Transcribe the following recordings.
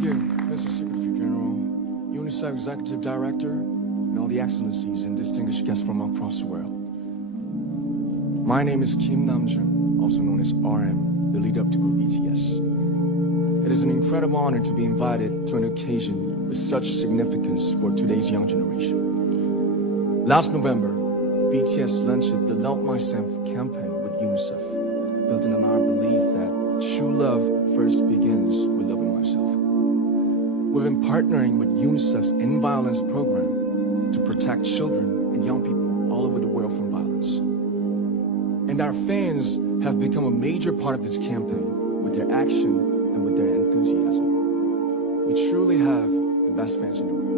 Thank you, Mr. Secretary General, UNICEF Executive Director, and all the excellencies and distinguished guests from across the world. My name is Kim Namjoon, also known as RM, the leader of the group BTS. It is an incredible honor to be invited to an occasion with such significance for today's young generation. Last November, BTS launched the Love Myself campaign with UNICEF, building on our belief that true love first begins with loving myself. We've been partnering with UNICEF's End Violence program to protect children and young people all over the world from violence. And our fans have become a major part of this campaign with their action and with their enthusiasm. We truly have the best fans in the world.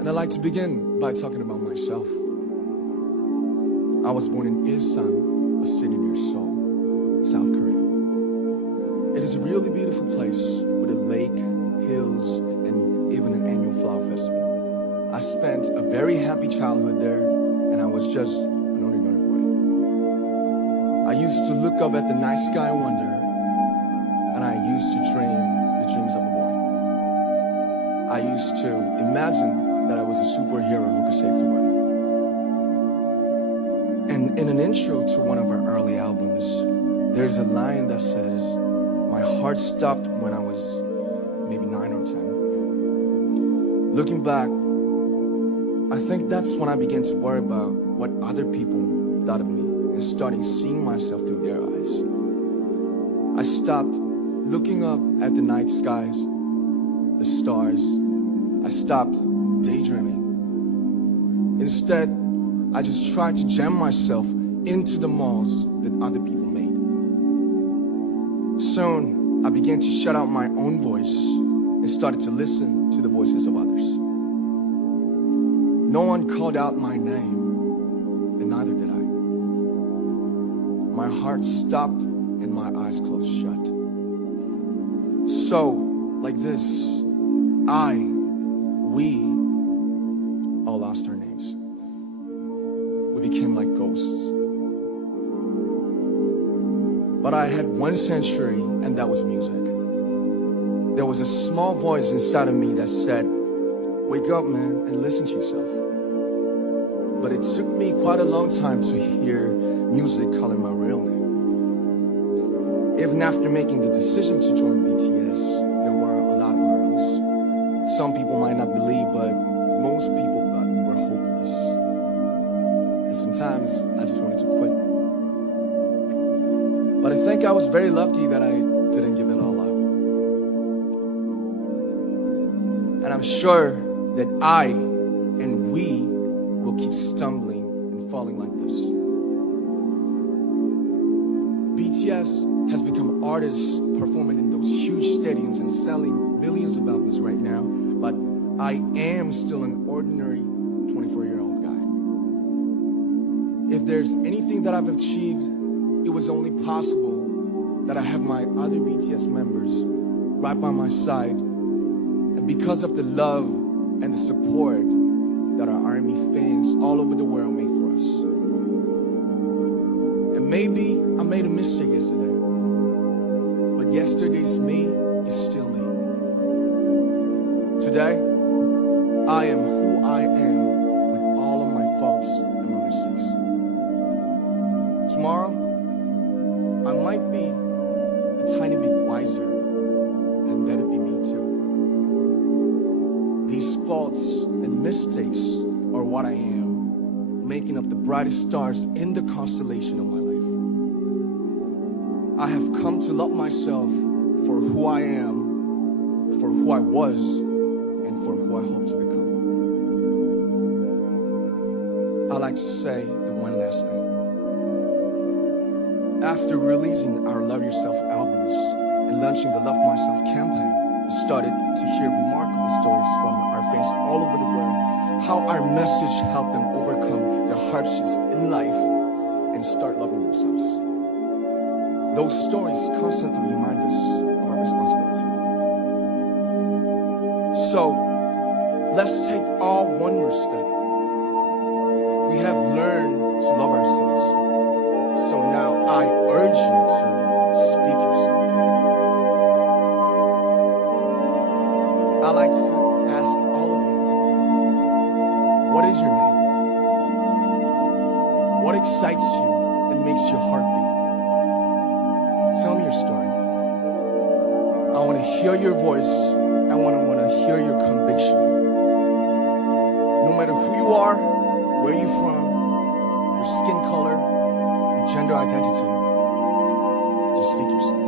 And I'd like to begin by talking about myself. I was born in Ilsan, a city near Seoul, South Korea. It is a really beautiful place with a lake, hills, and even an annual flower festival. I spent a very happy childhood there, and I was just an ordinary boy. I used to look up at the night sky and wonder, and I used to dream the dreams of a boy. I used to imagine that I was a superhero who could save the world. And in an intro to one of our early albums, there's a line that says, "My heart stopped when I was maybe 9 or 10. Looking back, I think that's when I began to worry about what other people thought of me and starting seeing myself through their eyes. I stopped looking up at the night skies, the stars. I stopped daydreaming. Instead, I just tried to jam myself into the malls that other people made. Soon, I began to shut out my own voice and started to listen to the voices of others. No one called out my name, and neither did I. My heart stopped and my eyes closed shut. So, like this, we all lost our names. We became like ghosts. But I had one sanctuary, and that was music. There was a small voice inside of me that said, "Wake up, man, and listen to yourself." But it took me quite a long time to hear music calling my real name. Even after making the decision to join BTS, there were a lot of hurdles. Some people might not believe, but most people thought we were hopeless. And sometimes I just wanted to quit. But I think I was very lucky that I didn't give it all up. And I'm sure that I and we will keep stumbling and falling like this. BTS has become artists performing in those huge stadiums and selling millions of albums right now, but I am still an ordinary 24-year-old guy. If there's anything that I've achieved, it was only possible that I have my other BTS members right by my side, and because of the love and the support that our ARMY fans all over the world made for us. And maybe I made a mistake yesterday, but yesterday's me is still me. Today, I am who I am with all of my faults and my mistakes. Tomorrow, I might be a tiny bit wiser, and that'll be me too. These faults and mistakes are what I am, making up the brightest stars in the constellation of my life. I have come to love myself for who I am, for who I was, and for who I hope to become. I'd like to say the one last thing. After releasing our Love Yourself albums and launching the Love Myself campaign, we started to hear remarkable stories from our fans all over the world, how our message helped them overcome their hardships in life and start loving themselves. Those stories constantly remind us of our responsibility. So, let's take all one more step. We have learned to love ourselves. So now I urge you to speak yourself. I'd like to ask all of you, what is your name? What excites you and makes your heart beat? Tell me your story. I want to hear your voice. I want to hear your conviction. No matter who you are, where you're from, your skin color, your gender identity, just speak yourself.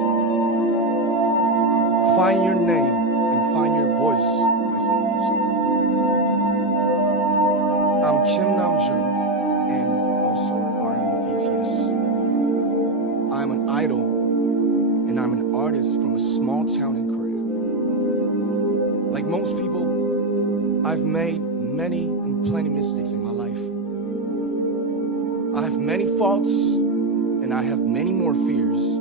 Find your name and find your voice by speaking yourself. I'm Kim Namjoon and also RM BTS. I'm an idol and I'm an artist from a small town in Korea. Like most people, I've made many and plenty mistakes in my life. I have many faults and I have many more fears,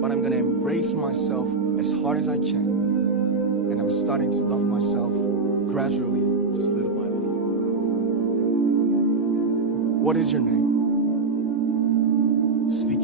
but I'm gonna embrace myself as hard as I can, and I'm starting to love myself gradually, just little by little. What is your name? Speak